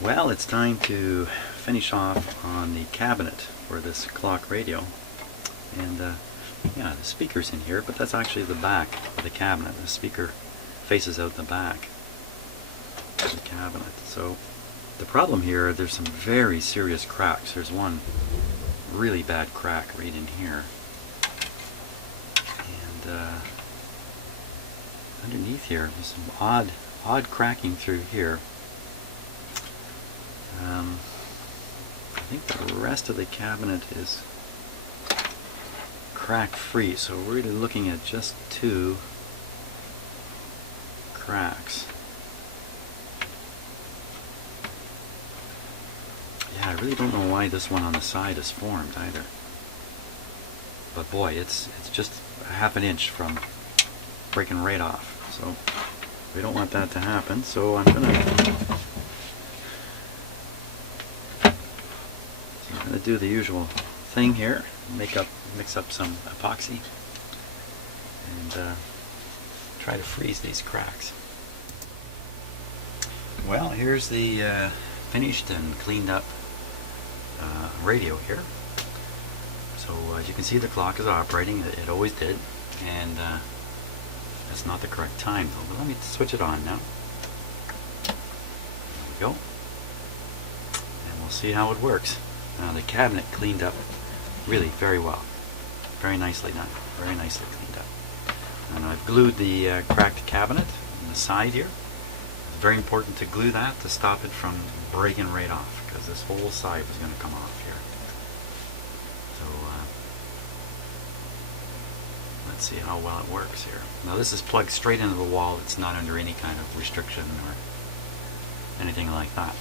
Well, it's time to finish off on the cabinet for this clock radio. And yeah, the speaker's in here, but that's actually the back of the cabinet. The speaker faces out the back of the cabinet. So the problem here, there's some very serious cracks. There's one really bad crack right in here. And underneath here, there's some odd cracking through here. I think the rest of the cabinet is crack free, so we're really looking at just two cracks. Yeah, I really don't know why this one on the side is formed either. But boy, it's just a half an inch from breaking right off. So we don't want that to happen. So I'm gonna do the usual thing here. Mix up some epoxy and try to freeze these cracks. Well, here's the finished and cleaned up radio here. So as you can see, the clock is operating. It always did, and that's not the correct time though. But let me switch it on now. There we go, and we'll see how it works. Now the cabinet cleaned up really very well, very nicely done, very nicely cleaned up. And I've glued the cracked cabinet on the side here. It's very important to glue that to stop it from breaking right off, because this whole side was going to come off here. So let's see how well it works here. Now this is plugged straight into the wall. It's not under any kind of restriction or anything like that.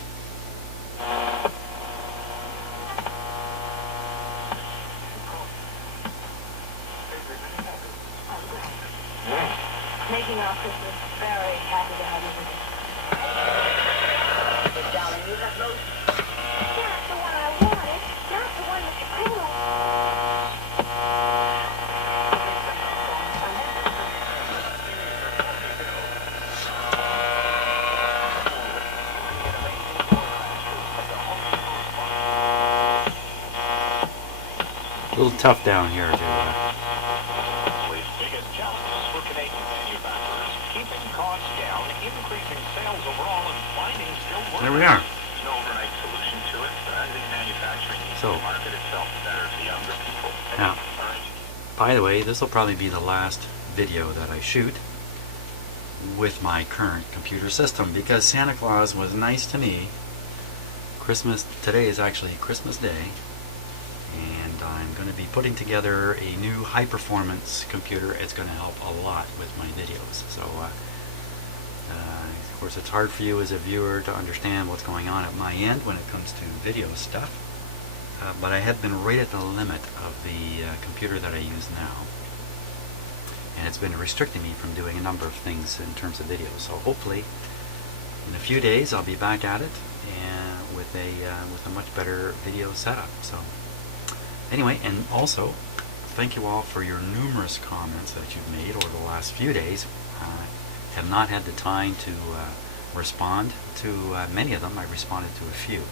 Making our Christmas very happy to have you with us. But darling, you have those... Not the one I wanted. Not the one that you called. A little tough down here to there we are. So, now, by the way, this will probably be the last video that I shoot with my current computer system, because Santa Claus was nice to me. Today is actually Christmas Day, and I'm going to be putting together a new high-performance computer. It's going to help a lot with my videos. So, of course, it's hard for you as a viewer to understand what's going on at my end when it comes to video stuff, but I have been right at the limit of the computer that I use now, and it's been restricting me from doing a number of things in terms of videos. So hopefully in a few days I'll be back at it and with a much better video setup. So anyway, and also thank you all for your numerous comments that you've made over the last few days. Have not had the time to respond to many of them. I responded to a few,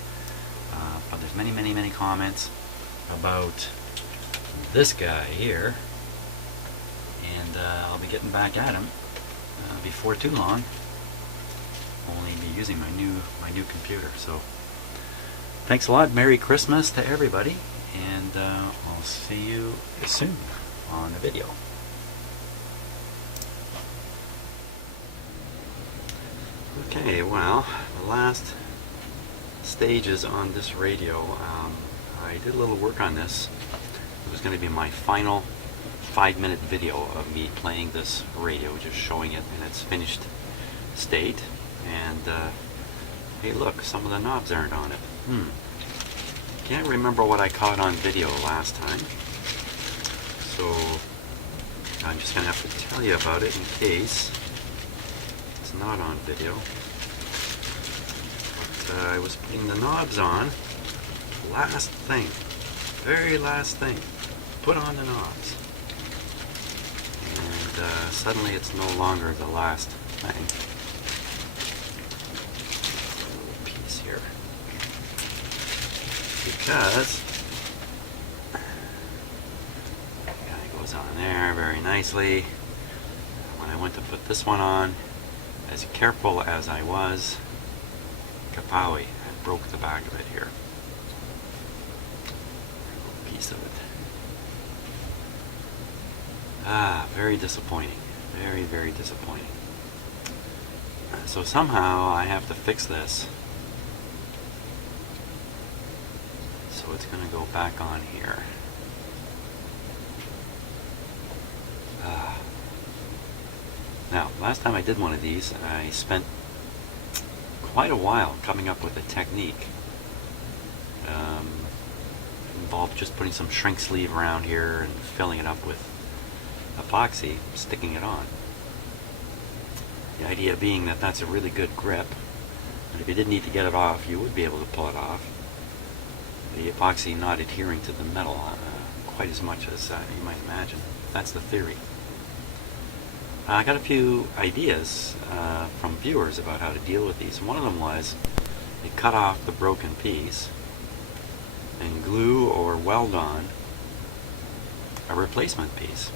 but there's many comments about this guy here, and I'll be getting back at him before too long. I'll only be using my new computer. So thanks a lot. Merry Christmas to everybody, and I'll see you soon on a video. Okay, well, the last stages on this radio, I did a little work on this. It was going to be my final 5-minute video of me playing this radio, just showing it in its finished state. And hey, look, some of the knobs aren't on it. Can't remember what I caught on video last time, so I'm just going to have to tell you about it in case it's not on video. But I was putting the knobs on, last thing, very last thing, put on the knobs, and suddenly it's no longer the last thing. Piece here. because it goes on there very nicely. When I went to put this one on, as careful as I was, kapowie, I broke the back of it here. A piece of it. Ah, very disappointing. Very, very disappointing. So somehow I have to fix this. So it's going to go back on here. Now, last time I did one of these, I spent quite a while coming up with a technique. Involved just putting some shrink sleeve around here and filling it up with epoxy, sticking it on. The idea being that that's a really good grip, and if you did need to get it off, you would be able to pull it off. The epoxy not adhering to the metal quite as much as you might imagine. That's the theory. I got a few ideas from viewers about how to deal with these. One of them was you cut off the broken piece and glue or weld on a replacement piece.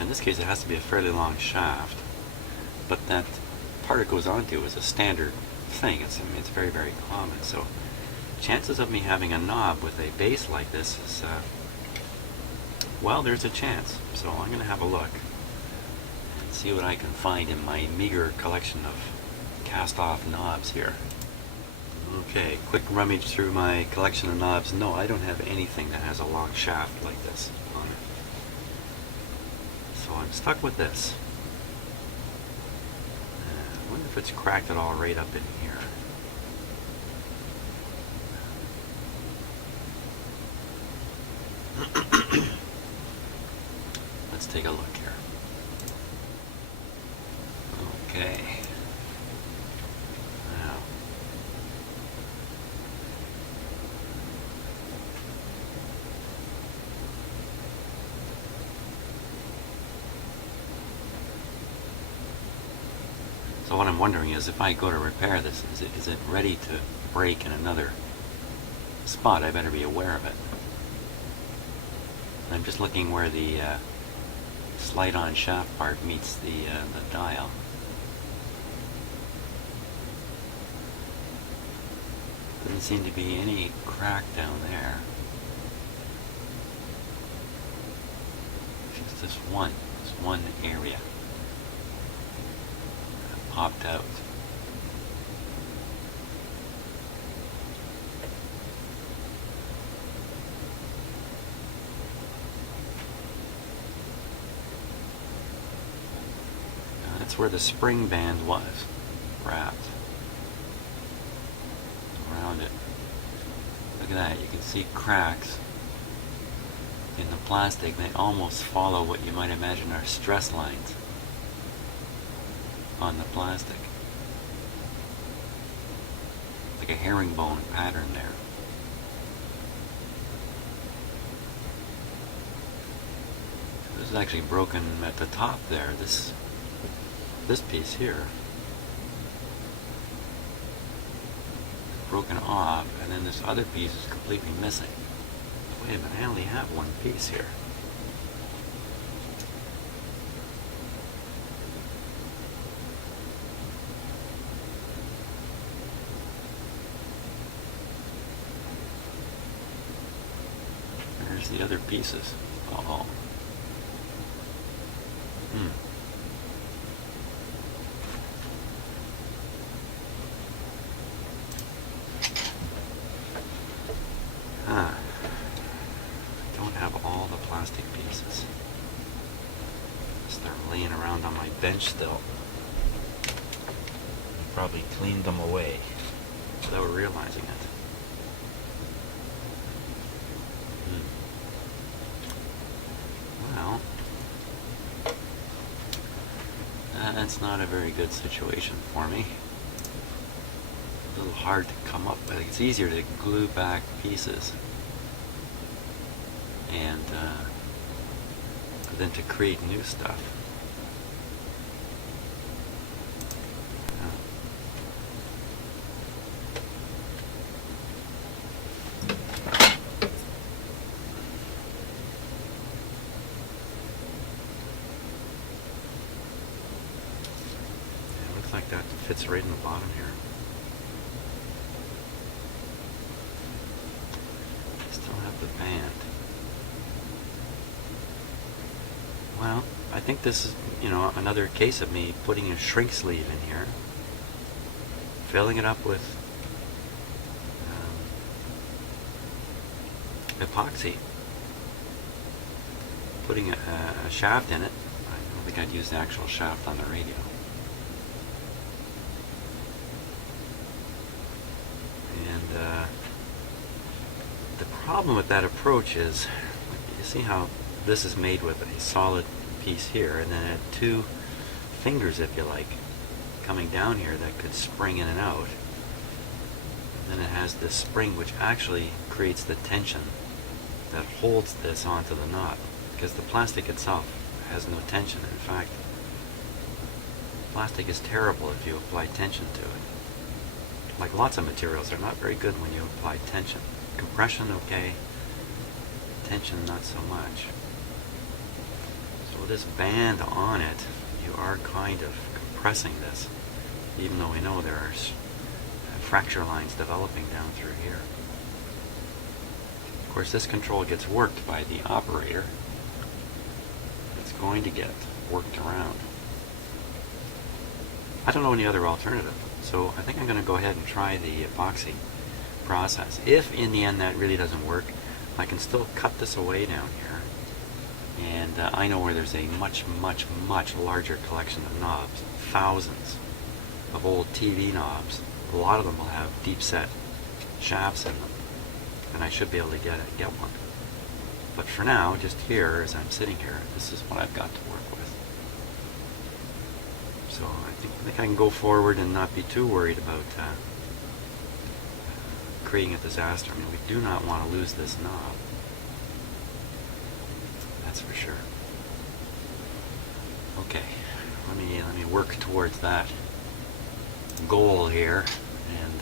In this case, it has to be a fairly long shaft, but that part it goes onto is a standard thing. It's very, very common. So chances of me having a knob with a base like this is, well, there's a chance. So I'm going to have a look and see what I can find in my meager collection of cast-off knobs here. Okay, quick rummage through my collection of knobs. No, I don't have anything that has a long shaft like this on it. So I'm stuck with this. I wonder if it's cracked it all right up in here. Let's take a look here. Okay. Now. So what I'm wondering is, if I go to repair this, is it ready to break in another spot? I better be aware of it. I'm just looking where the slide-on shaft part meets the dial. Doesn't seem to be any crack down there. Just this one area that popped out. That's where the spring band was wrapped around it. Look at that, you can see cracks in the plastic. They almost follow what you might imagine are stress lines on the plastic. Like a herringbone pattern there. This is actually broken at the top there. This piece here, broken off, and then this other piece is completely missing. Wait a minute, I only have one piece here. There's the other pieces. Uh-oh. I don't have all the plastic pieces. They're laying around on my bench still. I probably cleaned them away without realizing it. Well, that's not a very good situation for me. A little hard to come up with. It's easier to glue back pieces and than to create new stuff. like that fits right in the bottom here. Still have the band. Well, I think this is, another case of me putting a shrink sleeve in here, filling it up with epoxy, putting a shaft in it. I don't think I'd use the actual shaft on the radio. And the problem with that approach is, you see how this is made with a solid piece here, and then it had two fingers, if you like, coming down here that could spring in and out. And then it has this spring which actually creates the tension that holds this onto the knob, because the plastic itself has no tension. In fact, plastic is terrible if you apply tension to it. Like lots of materials, they're not very good when you apply tension. Compression, okay. Tension, not so much. So with this band on it, you are kind of compressing this, even though we know there are fracture lines developing down through here. Of course, this control gets worked by the operator. It's going to get worked around. I don't know any other alternative, so I think I'm going to go ahead and try the epoxy process. If in the end that really doesn't work, I can still cut this away down here, and I know where there's a much, much, much larger collection of knobs, thousands of old TV knobs. A lot of them will have deep set shafts in them, and I should be able to get one. But for now, just here, as I'm sitting here, this is what I've got to work with. So I think I can go forward and not be too worried about creating a disaster. I mean, we do not want to lose this knob. That's for sure. Okay, let me work towards that goal here, and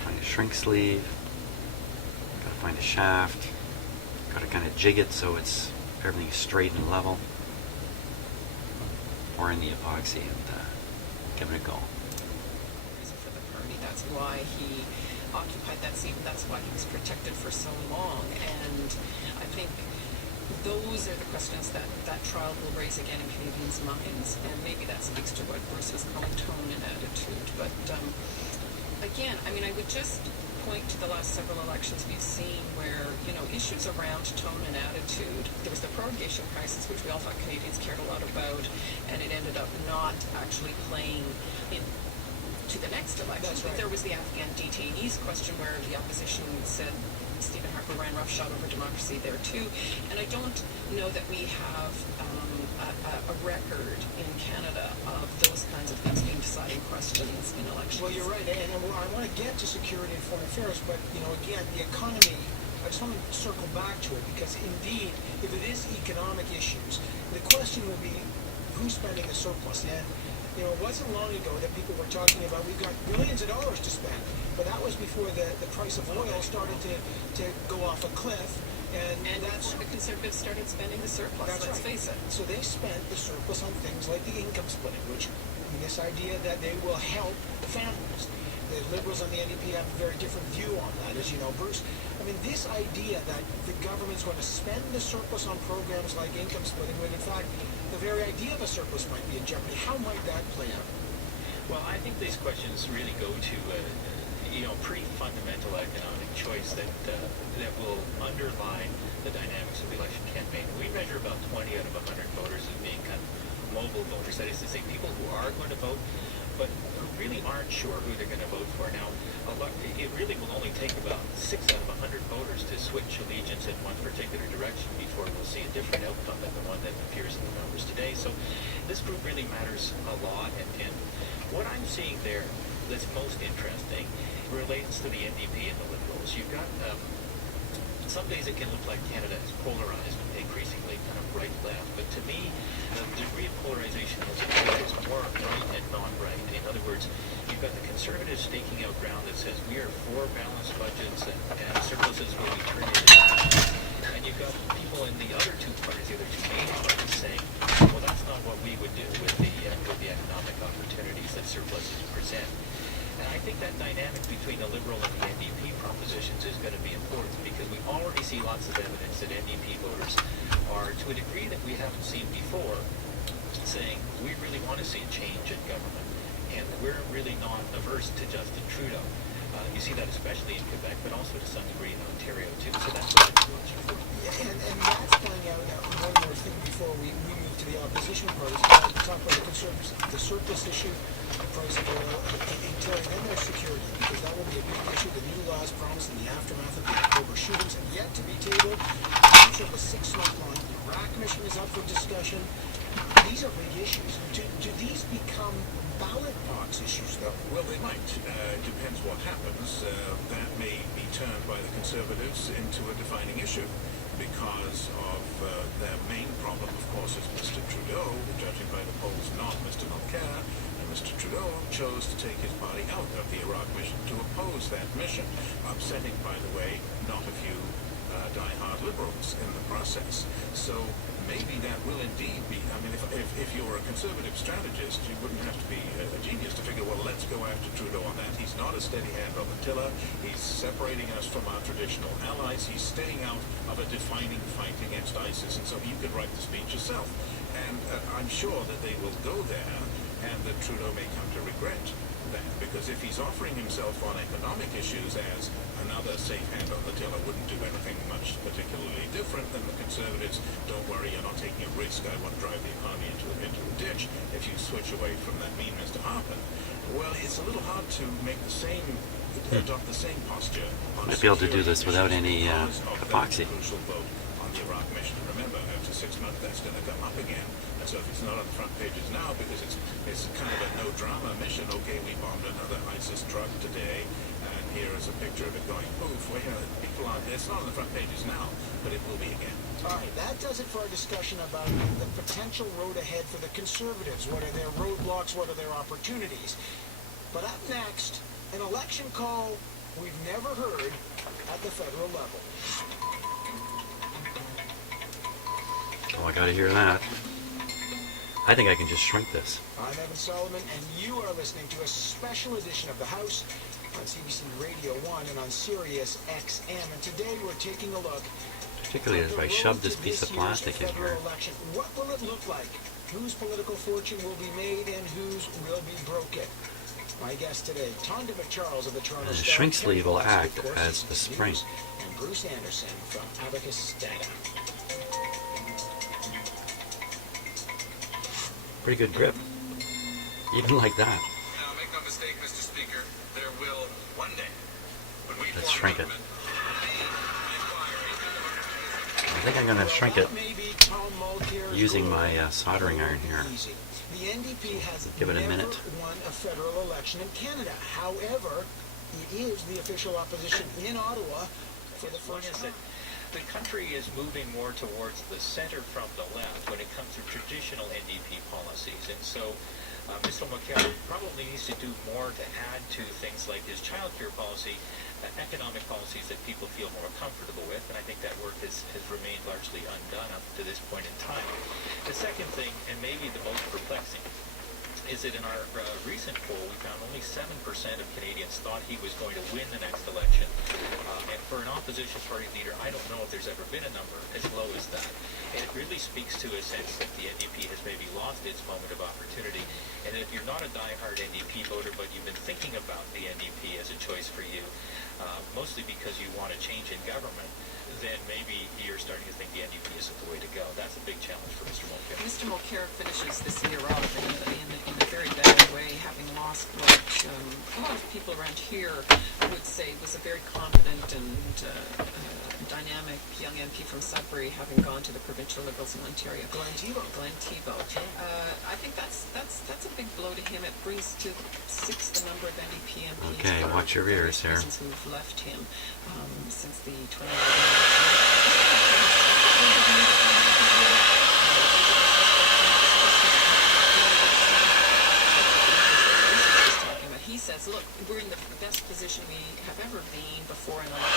find a shrink sleeve. Got to find a shaft. Got to kind of jig it so everything's straight and level. Pour in the epoxy and give it a go. For the party, that's why he occupied that seat. That's why he was protected for so long. And I think those are the questions that trial will raise again in Canadians' minds. And maybe that speaks to what Bruce is calling tone and attitude. But again, I mean, I would just point to the last several elections we've seen where, issues around tone and attitude. There was the prorogation crisis, which we all thought Canadians cared a lot about, and it ended up not actually playing to the next election. That's right. But there was the Afghan detainees question where the opposition said Stephen Harper ran roughshod over democracy there too. And I don't know that we have a record in Canada of those kinds of things being deciding questions in elections. Well, you're right, and I want to get to security and foreign affairs, but again, the economy. I just want to circle back to it because indeed, if it is economic issues, the question will be who's spending the surplus. And it wasn't long ago that people were talking about we've got billions of dollars to spend, but that was before the price of oil started to go off a cliff. And that's before the Conservatives started spending the surplus, that's let's right. face it. So they spent the surplus on things like the income splitting, which this idea that they will help families. The Liberals and the NDP have a very different view on that, as you know, Bruce. I mean, this idea that the government's going to spend the surplus on programs like income splitting, when in fact, the very idea of a surplus might be in jeopardy. How might that play out? Well, I think these questions really go to pretty fundamental economic choice that will underline the dynamics of the election campaign. We measure about 20 out of 100 voters as being kind of mobile voters. That is to say, people who are going to vote, but who really aren't sure who they're going to vote for. Now, it really will only take about 6 out of 100 voters to switch allegiance in one particular direction before we'll see a different outcome than the one that appears in the numbers today. So this group really matters a lot, and what I'm seeing there that's most interesting relates to the NDP and the Liberals. You've got some days it can look like Canada is polarized, increasingly kind of right-left, but to me, the degree of polarization is more right and non-right. In other words, you've got the Conservatives staking out ground that says we are for balanced budgets and surpluses will be turned into deficits. And you've got people in the other two parties, the other two main parties, saying, well, that's not what we would do with the surpluses present. And I think that dynamic between the Liberal and the NDP propositions is going to be important because we already see lots of evidence that NDP voters are, to a degree that we haven't seen before, saying we really want to see a change in government and we're really not averse to Justin Trudeau. You see that especially in Quebec, but also to some degree in Ontario too. So that's what I'm watching for. Yeah, and that's playing out now. One more thing before we move to the opposition parties. We talk about the Conservatives, the surplus issue, the price of oil, and Terry, then there's security, because that will be a big issue. The new laws promised in the aftermath of the October shootings have yet to be tabled. The future of a 6-month long Iraq mission is up for discussion. These are big issues. Do these become ballot box issues, though? Well, they might. Depends what happens. That may be turned by the Conservatives into a defining issue because of their main problem, of course, is Mr. Trudeau, judging by the polls, not Mr. Mulcair. And Mr. Trudeau chose to take his party out of the Iraq mission to oppose that mission, upsetting, by the way, not a few die-hard Liberals in the process. So maybe that will indeed be, I mean, if you're a Conservative strategist, you wouldn't have to be a genius to figure, well, let's go after Trudeau on that. He's not a steady hand on the tiller. He's separating us from our traditional allies. He's staying out of a defining fight against ISIS. And so you could write the speech yourself. And I'm sure that they will go there and that Trudeau may come to regret that, because if he's offering himself on economic issues as another safe hand on the tiller, wouldn't do anything much particularly different than the Conservatives. Don't worry, you're not taking a risk. I won't drive the economy into a ditch if you switch away from that mean Mr. Harper. Well, it's a little hard to make the same, adopt the same posture on Might be able to do this without any epoxy. Crucial vote on the Iraq mission. Remember, after 6 months, that's going to come up again. And so if it's not on the front pages now, because it's kind of a no-drama mission, okay, we bombed another ISIS truck today, and here is a picture of it going poof. Well, you know, people aren't, it's not on the front pages now, but it will be again. All right, that does it for our discussion about the potential road ahead for the Conservatives. What are their roadblocks? What are their opportunities? But up next, an election call we've never heard at the federal level. Oh, I gotta hear that. I think I can just shrink this. I'm Evan Solomon, and you are listening to a special edition of The House on CBC Radio 1 and on Sirius XM. And today we're taking a look Particularly if I shove this piece of plastic in here. election. What will it look like? Whose political fortune will be made and whose will be broken? My guest today, Tonda McCharles of the Toronto The Star, shrink sleeve will Kelly act Fox, of course, as the CBC spring. News, and Bruce Anderson from Abacus Data. Pretty good grip. Even like that. Now, make no mistake, Mr. Speaker, there will one day, when we Let's form shrink it. government, be an inquiry. I think I'm going to shrink it Well, that may be Tom Mulcair's using goal. my soldering iron here. Easy. The NDP has Give it a never minute. won a federal election in Canada. However, it is the official opposition in Ottawa for the One first is time. that the country is moving more towards the center from the left when it comes to traditional NDP policies. And so Mr. Mulcair probably needs to do more to add to things like his child care policy, economic policies that people feel more comfortable with. And I think that work has remained largely undone up to this point in time. The second thing, and maybe the most perplexing, is that in our recent poll, we found only 7% of Canadians thought he was going to win the next election. And for an opposition party leader, I don't know if there's ever been a number as low as that. And it really speaks to a sense that the NDP has maybe lost its moment of opportunity. And if you're not a diehard NDP voter, but you've been thinking about the NDP as a choice for you, mostly because you want a change in government, then maybe you're starting to think the NDP isn't the way to go. That's a big challenge for Mr. Mulcair. Mr. Mulcair finishes this year off in a very bad way, having lost what a lot of people around here would say was a very confident and dynamic young MP from Sudbury, having gone to the provincial Liberals in Ontario. Glenn Thibault. I think that's a big blow to him. It brings to 6 the number of NDP MPs. Okay, for watch your ears here. reasons who've left him since the 2011 election. He says, look, we're in the best position we have ever been before an election.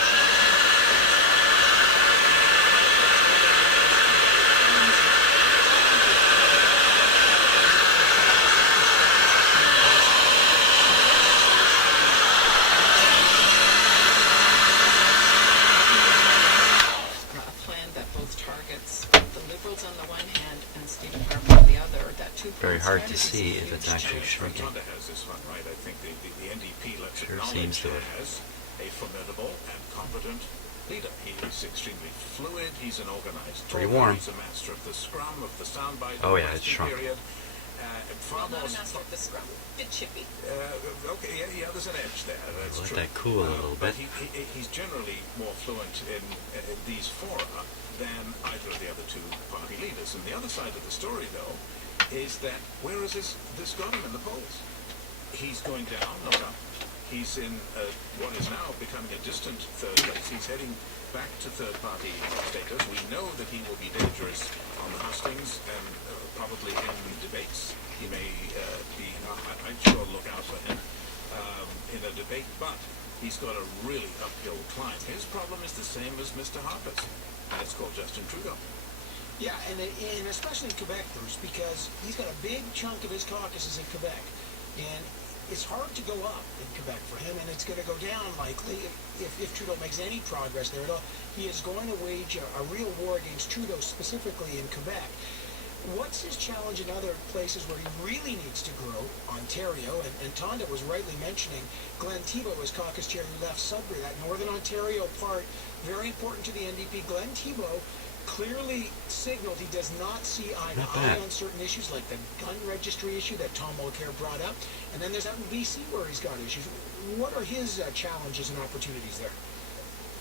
is a see if huge it's actually challenge. shrinking. Tonda has this one right. I think the NDP, let's Sure acknowledge, seems to have. has a formidable and competent leader. He is extremely fluid. He's an organized Pretty talker. warm. He's a master of the scrum, of the soundbite. Oh, of the yeah, it's question shrunk. period. Far Well, not more a master of the scrum. Bit chippy. okay, yeah, there's an edge there. That's Let true. that cool a little But bit. he's generally more fluent in these fora than either of the other two party leaders. And the other side of the story, though, is that where has this got him in the polls? He's going down, not up. He's in what is now becoming a distant third place. He's heading back to third-party status. We know that he will be dangerous on the hustings and probably in debates. He may be, I'd sure look out for him in a debate, but he's got a really uphill climb. His problem is the same as Mr. Harper's, and it's called Justin Trudeau. Yeah, and especially in Quebec, Bruce, because he's got a big chunk of his caucuses in Quebec, and it's hard to go up in Quebec for him, and it's going to go down likely if Trudeau makes any progress there at all. He is going to wage a real war against Trudeau, specifically in Quebec. What's his challenge in other places where he really needs to grow? Ontario, and Tonda was rightly mentioning Glenn Thibault as caucus chair who left Sudbury, that Northern Ontario part, very important to the NDP. Glenn Thibault clearly signaled he does not see eye to Not eye bad. on certain issues like the gun registry issue that Tom Mulcair brought up. And then there's that in BC where he's got issues. What are his challenges and opportunities there?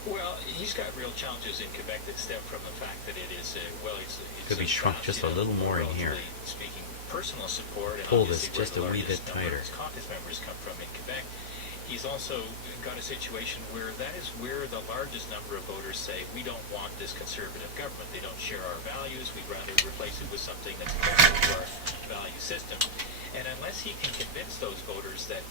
Well, he's got real challenges in Quebec that stem from the fact that it is, it's Could be shrunk just a little more in here. relatively speaking, personal support, and Pull this obviously where just the a wee largest bit number of tighter. his caucus members come from in Quebec. He's also got a situation where that is where the largest number of voters say, we don't want this conservative government. They don't share our values. We'd rather replace it with something that's closer to our value system. And unless he can convince those voters that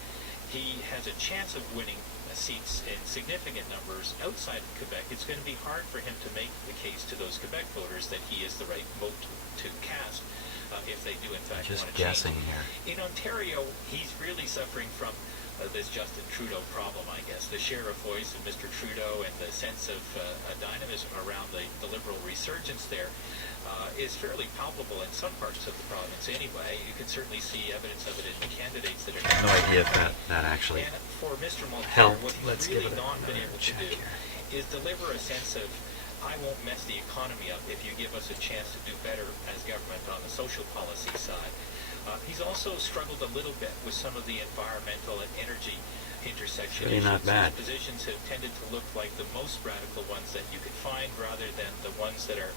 he has a chance of winning seats in significant numbers outside of Quebec, it's going to be hard for him to make the case to those Quebec voters that he is the right vote to cast if they do in fact Just want to guessing change. here. In Ontario, he's really suffering from this Justin Trudeau problem, I guess. The share of voice of Mr. Trudeau and the sense of dynamism around the liberal resurgence there is fairly palpable in some parts of the province anyway. You can certainly see evidence of it in the candidates that are No idea if that actually and for Mr. Mulcair, helped. what he's Let's give really it not been another able to check do here. is deliver a sense of, I won't mess the economy up if you give us a chance to do better as government on the social policy side. He's also struggled a little bit with some of the environmental and energy intersection Really issues. not bad. His positions have tended to look like the most radical ones that you could find, rather than the ones that are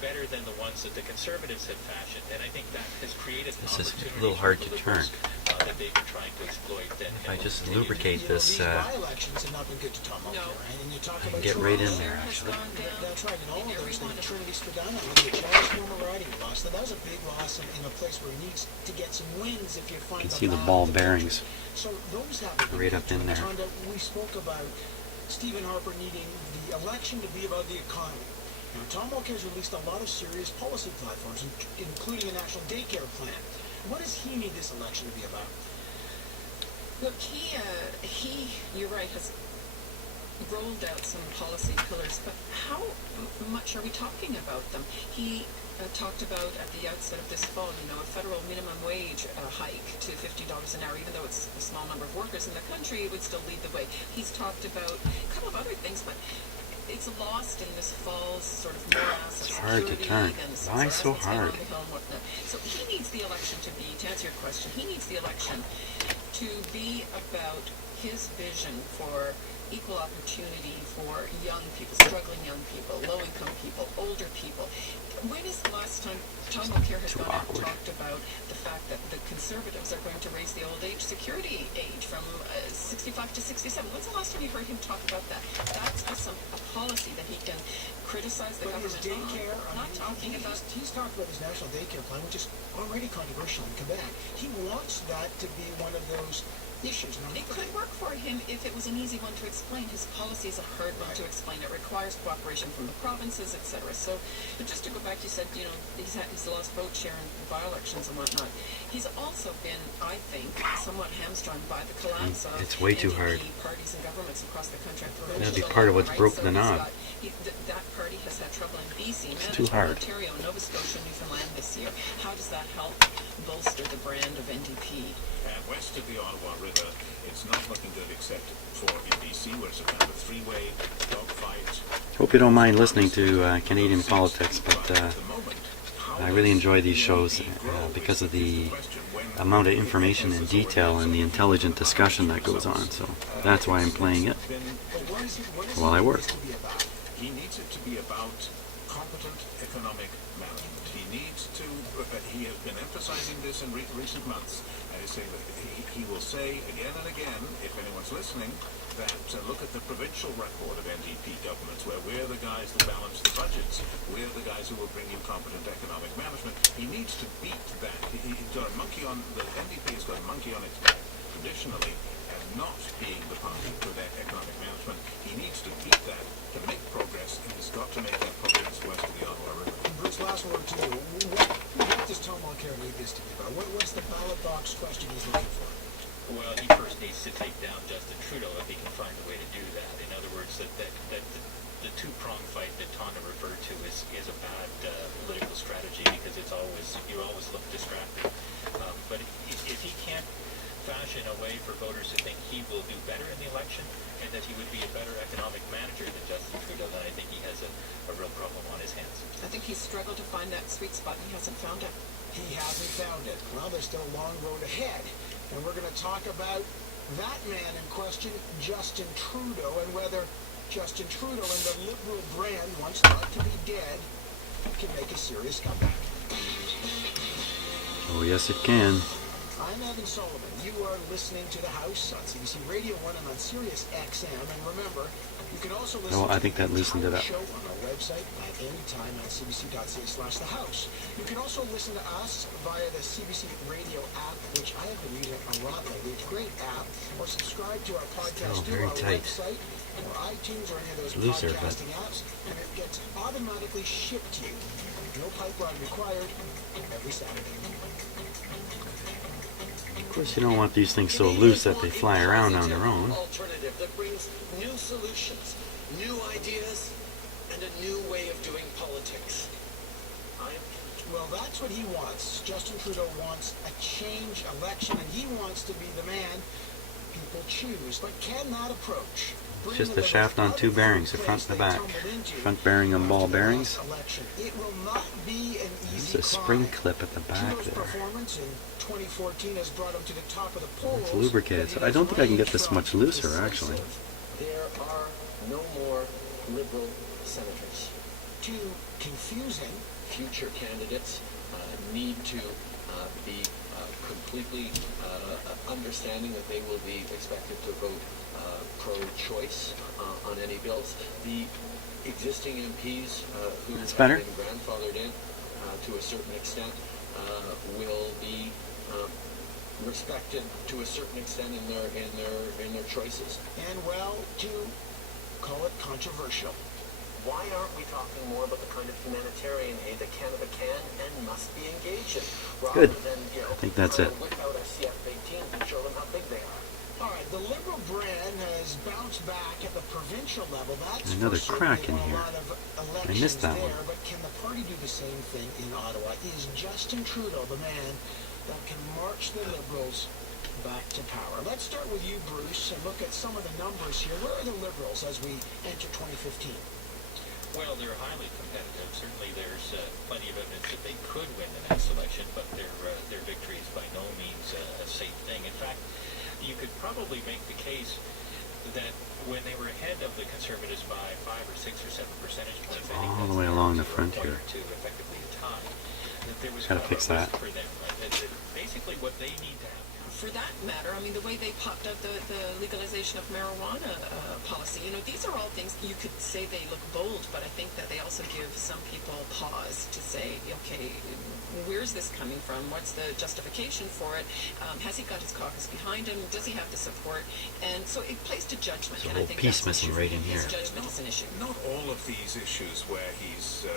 better than the ones that the Conservatives have fashioned. And I think that has created an This is a opportunity little hard for to the Liberals, turn. that they've been trying to exploit. That If I will just continue to lubricate You know, this, these by-elections have not been good to Tom Mulcair, No. right? And you talk I can about get right in Toronto. there, Has actually. gone down That's right, and all in of every those one things, of Trinity Stradana, the transformer riding loss, that was a big loss in a place where he needs to get some wins if you find You can the see the balance ball of bearings So those have been right good up to in him. there. Tonda, we spoke about Stephen Harper needing the election to be about the economy. Now, Tom Mulcair's released a lot of serious policy platforms, including a national daycare plan. What does he need this election to be about? Look, you're right, has rolled out some policy pillars, but how much are we talking about them? He talked about at the outset of this fall, a federal minimum wage hike to $50 an hour, even though it's a small number of workers in the country, it would still lead the way. He's talked about a couple of other things, but it's lost in this fall's sort of morass of It's hard to security turn. and Why so harassment's been on hard? the Hill and whatnot. So he needs the election to answer your question, he needs the election to be about his vision for equal opportunity for young people, struggling young people, low-income people, older people. When is the last time Tom Mulcair has Too gone out and awkward. talked about the fact that the Conservatives are going to raise the old age security age from 65 to 67? When's the last time you heard him talk about that? That's a policy that he can criticize the But his government daycare, on. Not talking about... he's talked about his national daycare plan, which is already controversial in Quebec. He wants that to be one of those issues. Now, It could work for him if it was an easy one to explain. His policy is a hard one to explain. It requires cooperation from the provinces, etc. So, but just to go back, you said, you know, he's lost vote share in by-elections and whatnot. He's also been, I think, somewhat hamstrung by the collapse of It's way too hard. NDP parties and governments across the country. That'd be part of what's broke the knob. That party has had trouble in BC, too hard. Ontario, Nova Scotia, Newfoundland this year. How does that help bolster the brand of NDP? West of the Ottawa River, it's not looking good except for in BC, where it's a kind of a three-way dogfight. Hope you don't mind listening to Canadian politics, but I really enjoy these shows because of the amount of information and detail and the intelligent discussion that goes on. So that's why I'm playing it while I work. He needs it to be about competent economic management. He needs to, he has been emphasizing this in recent months. I say that he will say again and again, if anyone's listening, that look at the provincial record of NDP governments, where we're the guys that balance the budgets. We're the guys who will bring in competent economic management. He needs to beat that. He's got a monkey on, the NDP has got a monkey on its back traditionally as not being the party for that economic management. He needs to beat that to make progress, and he's got to make that progress west of the Ottawa River. Bruce, last word to you. What does Tom Mulcair need this to be about? What's the ballot box question he's looking for? Well, he first needs to take down Justin Trudeau if he can find a way to do that. In other words, that the two-prong fight that Tana referred to is a bad political strategy, because you always look distracted. But if he can't fashion a way for voters to think he will do better in the election and that he would be a better economic manager than Justin Trudeau, then I think he has a real problem on his hands. I think he's struggled to find that sweet spot, and he hasn't found it. He hasn't found it. Well, there's still a long road ahead. And we're going to talk about that man in question, Justin Trudeau, and whether Justin Trudeau and the Liberal brand, once thought to be dead, can make a serious comeback. Oh, yes, it can. I'm Evan Sullivan. You are listening to The House on CBC Radio 1 and on Sirius XM. And remember, you can also listen Oh, I to think that the loosened it entire up. show on our website at any time at cbc.ca/thehouse. You can also listen to us via the CBC Radio app, which I have been using a lot lately. It's a great app. Or subscribe to our podcast Still very through our tight. website or iTunes or any of those It's looser, but- podcasting apps, and it gets automatically shipped to you. No pipeline required every Saturday. Of course, you don't want these things so loose that they fly around on their own. Alternative that brings new solutions, new ideas, and a new way of doing politics. Well, that's what he wants. Justin Trudeau wants a change election, and he wants to be the man people choose. But can that approach It's just a shaft on two bearings, the front and the back. Front bearing and ball bearings. It will not be an easy There's a spring climb. clip at the back Trudeau's there. performance in 2014 has brought him to the top of the polls. It's lubricated, so I don't think I can get this much looser, actually. There are no more Liberal senators. Too confusing. Future candidates need to be completely understanding that they will be expected to vote pro-choice on any bills. The existing MPs who That's have better. been grandfathered in to a certain extent will be respected to a certain extent in their choices. And, well, to call it controversial. Why aren't we talking more about the kind of humanitarian aid that Canada can and must be engaged in, rather Good. than, I think that's it. whip out our CF-18s and show them how big they are? All right, the Liberal brand has bounced back at the provincial level. That's Another for certain. crack They in won a here. lot of I missed that elections one. there, but can the party do the same thing in Ottawa? Is Justin Trudeau the man that can march the Liberals back to power? Let's start with you, Bruce, and look at some of the numbers here. Where are the Liberals as we enter 2015? Well, they're highly competitive. Certainly there's plenty of evidence that they could win the next election, but their victory is by no means a safe thing. In fact, you could probably make the case that when they were ahead of the Conservatives by 5 or 6 or 7 percentage points, I think All the that's way down along to the front a point here. or two, effectively a tie, that there was Gotta kind of fix a risk that. for them. Right? That basically what they need to have for that matter, I mean, the way they popped out the legalization of marijuana policy, you know, these are all things you could say they look bold, but I think that they also give some people pause to say, okay, where's this coming from? What's the justification for it? Has he got his caucus behind him? Does he have the support? And so it plays to judgment. There's a and I little think piece that's missing an issue. right in His here. judgment is an issue. Not all of these issues where he's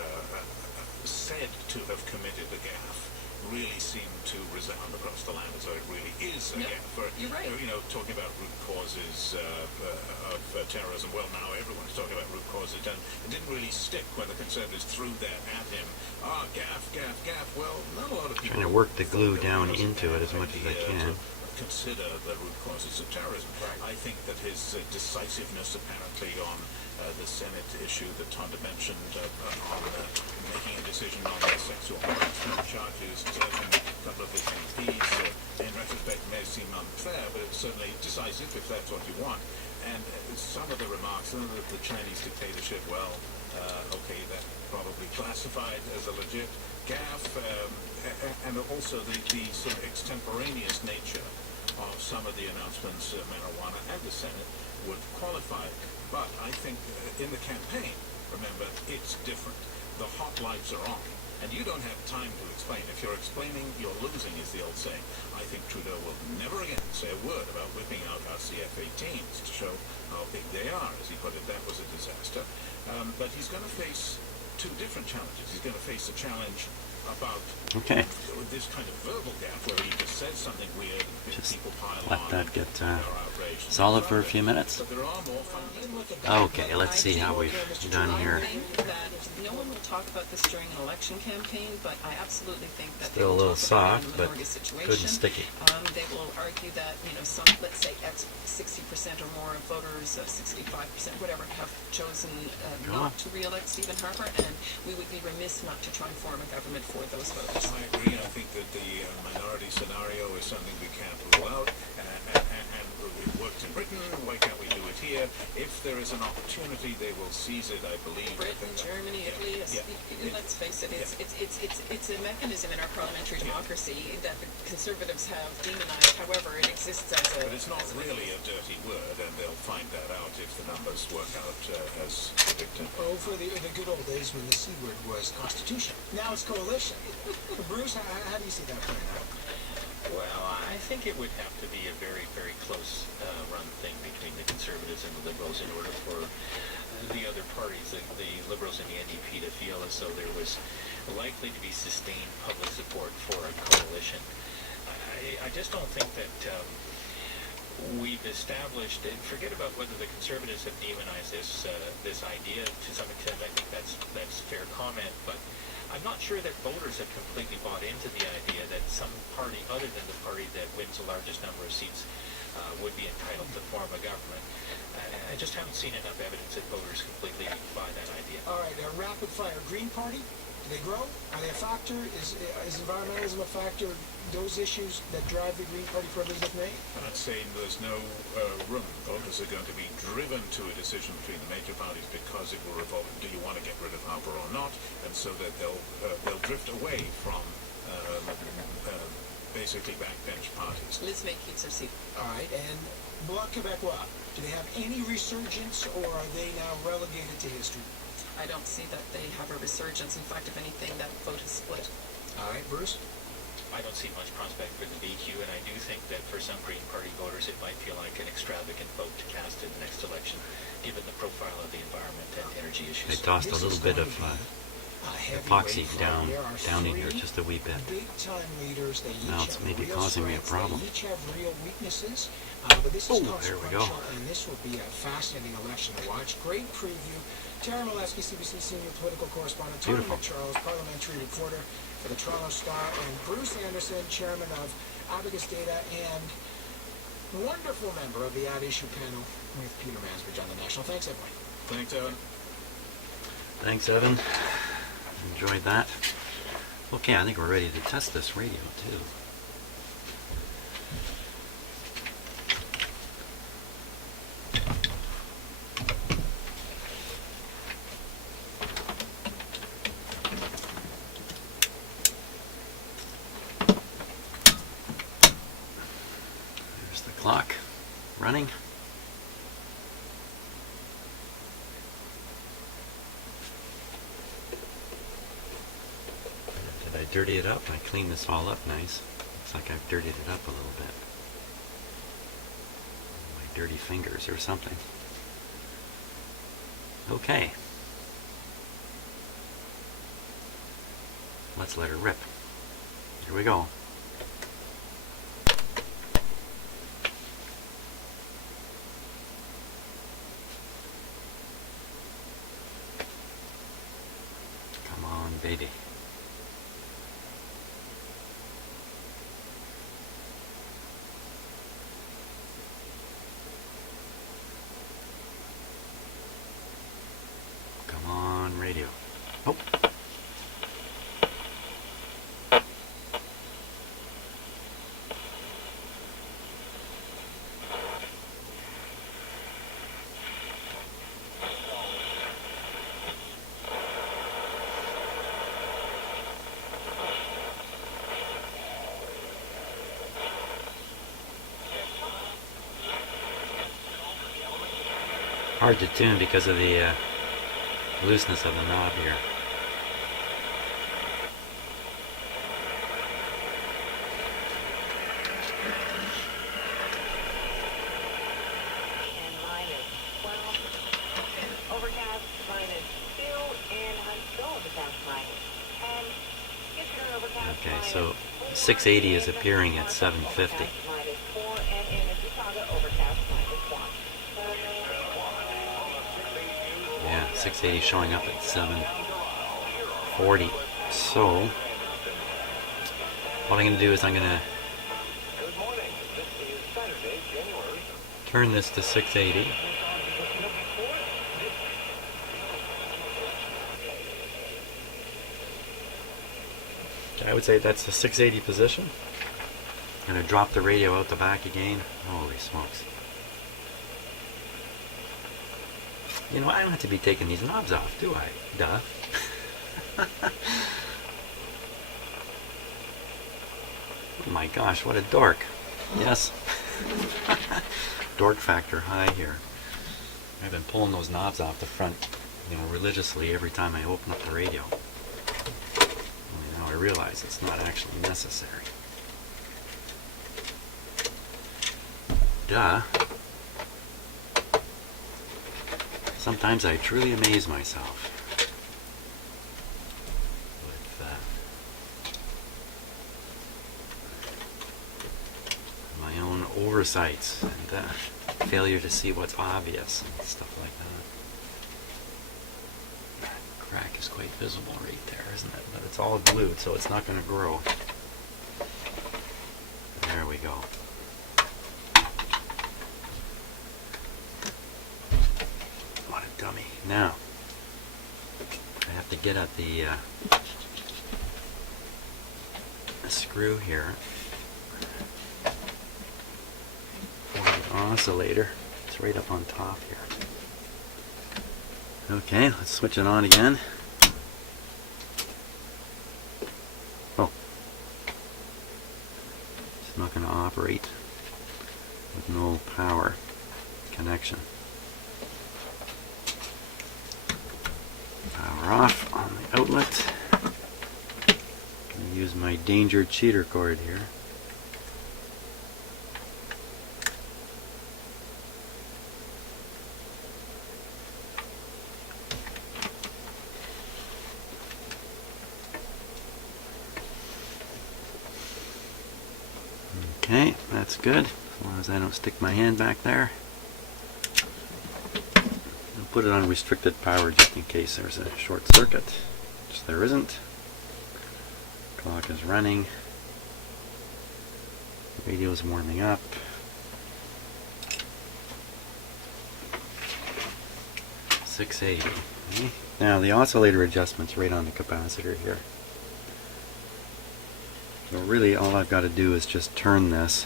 said to have committed a gaffe really seem to resound across the land as though it really is a No, gaffe. Or, you're right. You know, talking about root causes of terrorism. Well, now everyone's talking about root causes, and it didn't really stick when the Conservatives threw that at him. Ah, gaffe, gaffe, gaffe. Well, not a lot of people... Trying to work the glue thought down there was a into it as gaffe much as I idea can. to consider the root causes of terrorism. I think that his decisiveness apparently on the Senate issue that Tonda mentioned on making a decision on the sexual harassment charges, serving a couple of his MPs, in retrospect may seem unfair, but it's certainly decisive if that's what you want. And some of the remarks, some of the Chinese dictatorship, well, okay, that probably classified as a legit gaffe, and also the sort of extemporaneous nature of some of the announcements, marijuana and the Senate would qualify. But I think in the campaign, remember, it's different. The hot lights are on, and you don't have time to explain. If you're explaining, you're losing, is the old saying. I think Trudeau will never again say a word about whipping out our CF-18s to show how big they are. As he put it, that was a disaster. But he's going to face two different challenges. He's going to face a challenge about this kind of verbal gaffe where he just says something weird and Just people pile let on that get and are outraged. solid for a few minutes. But there are more fundamental Okay, let's see how we've done here. I think that no one will talk about this during an election campaign, but I absolutely think that Still a they will little talk about soft, it in a but minority situation. good and sticky. They will argue that, you know, some, let's say, 60% or more of voters, 65%, whatever, have chosen not to re-elect Stephen Harper, and we would be remiss not to try and form a government for those voters. I agree. I think that the minority scenario is something we can't rule out, and it worked in Britain. Why can't we do it here? If there is an opportunity, they will seize it, I believe. Britain, Germany, Italy, let's face it, it's a mechanism in our parliamentary democracy that the Conservatives have demonized. However, it exists as a... But it's not really a dirty word, and they'll find that out if the numbers work out as predicted. Oh, for the good old days when the C word was constitution. Now it's coalition. Bruce, how do you see that playing out? Well, I think it would have to be a very, very close run thing between the Conservatives and the Liberals in order for the other parties, the Liberals and the NDP, to feel as though there was likely to be sustained public support for a coalition. I just don't think that we've established, and forget about whether the Conservatives have demonized this idea to some extent. I think that's a fair comment, but I'm not sure that voters have completely bought into the idea that some party other than the party that wins the largest number of seats would be entitled to form a government. I just haven't seen enough evidence that voters completely buy that idea. All right, rapid fire. Green Party, do they grow? Are they a factor? Is environmentalism a factor? Those issues that drive the Green Party for Elizabeth May? I'm not saying there's no room. Voters are going to be driven to a decision between the major parties because it will revolve. Do you want to get rid of Harper or not? And so that they'll drift away from basically backbench parties. Liz May keeps her seat. All right, and Bloc Québécois, do they have any resurgence, or are they now relegated to history? I don't see that they have a resurgence. In fact, if anything, that vote is split. All right, Bruce? I don't see much prospect for the BQ, and I do think that for some Green Party voters it might feel like an extravagant vote to cast in the next election, given the profile of the environment and energy issues. They tossed a little bit of epoxy down in here, just a wee bit. Big time leaders. They Now it's maybe causing me a problem. They each have real weaknesses, but this is There we go. consequential, and this will be a fascinating election to watch. Great preview. Tara Molesky, CBC senior political correspondent. Tony Beautiful. McCharles, parliamentary reporter for the Toronto Star, and Bruce Anderson, chairman of Abacus Data and wonderful member of the Ad Issue panel with Peter Mansbridge on the National. Thanks, everyone. Thanks, Evan. Thanks, Evan. Enjoyed that. Okay, I think we're ready to test this radio, too. clock running. Did I dirty it up? I cleaned this all up nice. Looks like I've dirtied it up a little bit. My dirty fingers or something. Okay. Let's let her rip. Here we go. Come on, baby. Come on, radio. Oh. Hard to tune because of the looseness of the knob here. And minus 12. Overcast minus 2. And I'm still overcast minus 10. Future overcast Okay, minus so 4, 680 is and appearing at overcast 750. minus 4. And in Mississauga, overcast minus 1. Yeah, 680 showing up at 740. So, what I'm going to do is I'm going to turn this to 680. I would say that's the 680 position. I'm going to drop the radio out the back again. Holy smokes. You know, I don't have to be taking these knobs off, do I? Duh. Oh my gosh, what a dork. Yes. Dork factor high here. I've been pulling those knobs off the front, you know, religiously every time I open up the radio. Only now I realize it's not actually necessary. Duh. Sometimes I truly amaze myself with my own oversights and failure to see what's obvious and stuff like that. That crack is quite visible right there, isn't it? But it's all glued, so it's not going to grow. There we go. Dummy. Now, I have to get at the screw here for the oscillator. It's right up on top here. Okay, let's switch it on again. Oh, it's not going to operate with no power connection. Power off on the outlet. I'm going to use my danger cheater cord here. Okay, that's good, as long as I don't stick my hand back there. I'll put it on restricted power just in case there's a short circuit, which there isn't. Clock is running. Radio is warming up. .680. Okay. Now the oscillator adjustment's right on the capacitor here. So really all I've got to do is just turn this.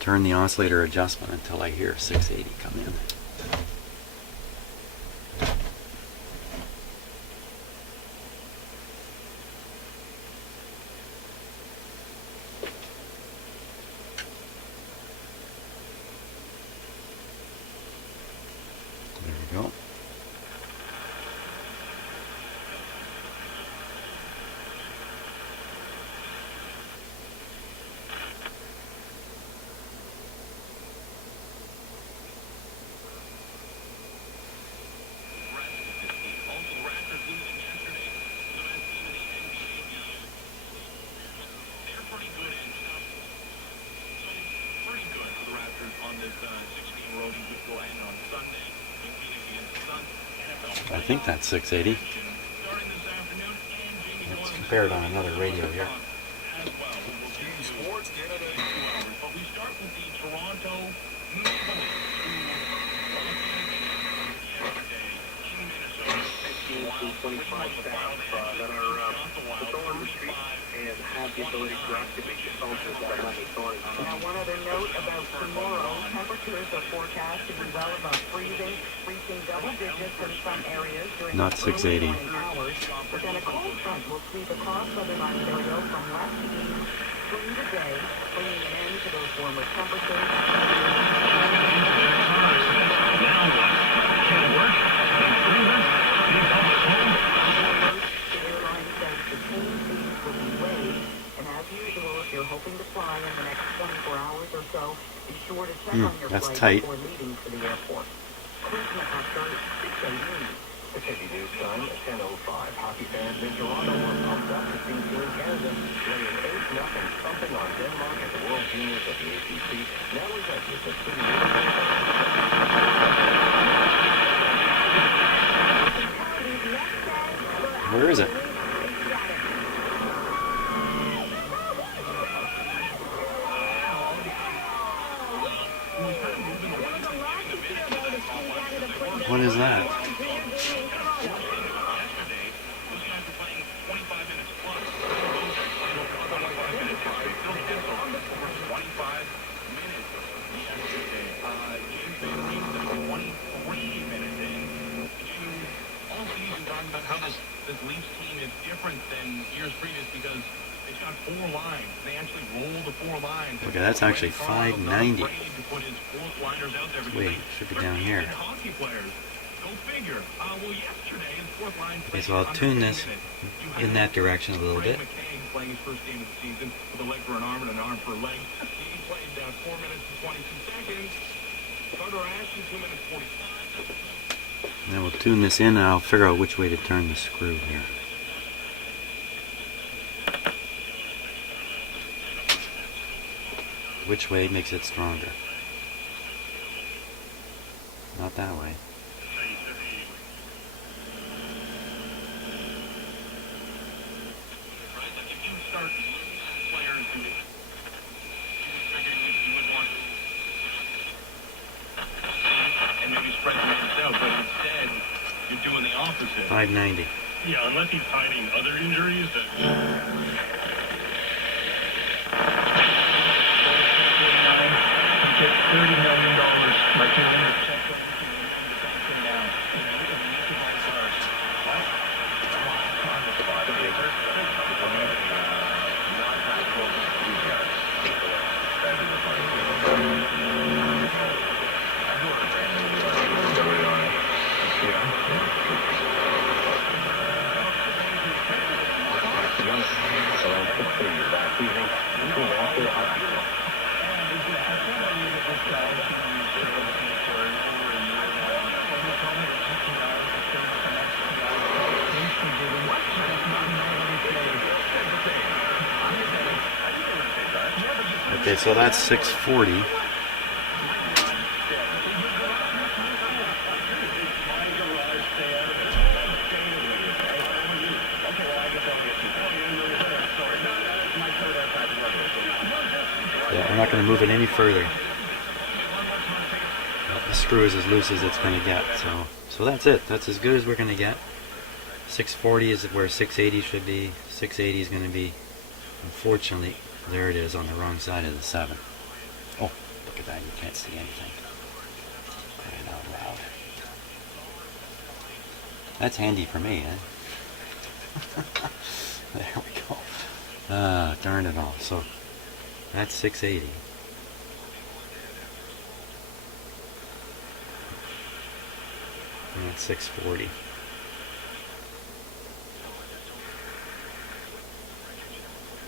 Turn the oscillator adjustment until I hear 680 come in. I think that's 680. Let's compare it on another radio here. Sports Canada. But we start with the Toronto Maple Leafs, who in Minnesota. 25 staff that are on the street and have the ability to activate the soldiers that have authority. Now, one other note about tomorrow, temperatures are forecast to be well above freezing, reaching double digits in some areas during Not the 680. early morning hours. But then a cold front will sweep across southern Ontario from west to east through the day, bringing an end to those warmer temperatures. If you're hoping to fly in the next 24 hours or so, be sure to check on your that's flight tight. before leaving for the airport. Cruising after 680. The City News Time at 10:05. Hockey fans in Toronto were pumped up to see Team Canada winning 8-0 thumping on Denmark at the World Juniors of the ACC. Now we're back with the City News. Where is it? What is that? About how this Leafs team is different than years previous because it's got 4 lines. They actually roll the 4 lines. Okay, that's actually 590. Wait, Wait, should be down here. Hockey players. Go figure. Well, yesterday the 4th line. Okay, so I'll tune this in that direction a little bit. Playing his first game of the season with a leg for an arm and an arm for a leg. He played 4 minutes and 22 seconds. Carter Ashton 2 minutes 45. And then we'll tune this in and I'll figure out which way to turn the screw here. Which way makes it stronger? Not that way. Right? Like if you start players who you would want and maybe spread the minutes out, but instead you're doing the opposite. 590. Yeah, unless he's hiding other injuries that get $30 million by doing the central now. Okay, so that's 640. Yeah, we're not going to move it any further. The screw is as loose as it's going to get, so that's it. That's as good as we're going to get. 640 is where 680 should be. 680 is going to be, unfortunately, there it is on the wrong side of the 7. Oh, look at that, you can't see anything. Crying out loud. That's handy for me, eh? There we go. Darn it all. So, that's 680. And that's 640.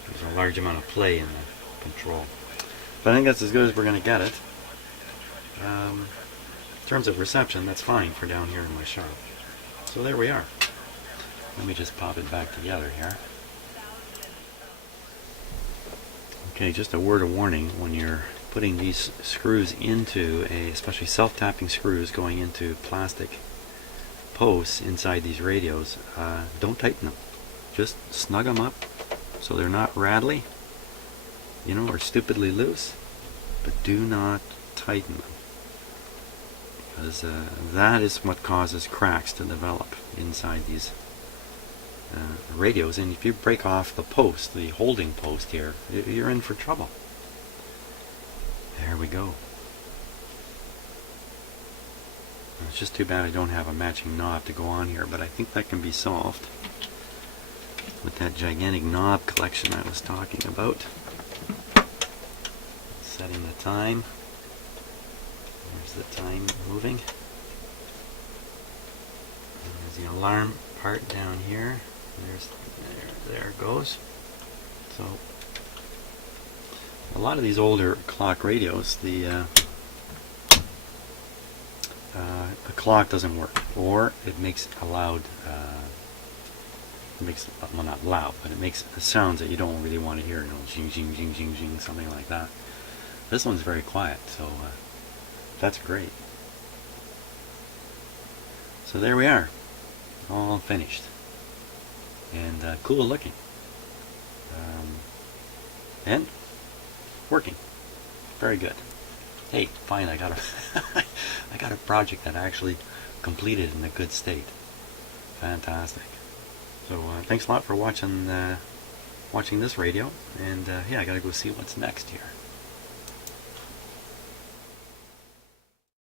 There's a large amount of play in the control. But I think that's as good as we're going to get it. In terms of reception, that's fine for down here in my shop. So there we are. Let me just pop it back together here. Okay, just a word of warning when you're putting these screws into especially self-tapping screws going into plastic posts inside these radios, don't tighten them. Just snug them up so they're not rattly, or stupidly loose, but do not tighten them, because that is what causes cracks to develop inside these radios. And if you break off the post, the holding post here, you're in for trouble. There we go. It's just too bad I don't have a matching knob to go on here, but I think that can be solved with that gigantic knob collection I was talking about. Setting the time. There's the time moving. There's the alarm part down here. There it goes. So a lot of these older clock radios, the clock doesn't work, or it makes a loud, well, not loud, but it makes sounds that you don't really want to hear, zing, zing, zing, zing, zing, something like that. This one's very quiet, so that's great. So there we are, all finished, and cool looking, and working. Very good. Hey, fine, I got a I got a project that I actually completed in a good state. Fantastic. So thanks a lot for watching this radio, and yeah, I gotta go see what's next here.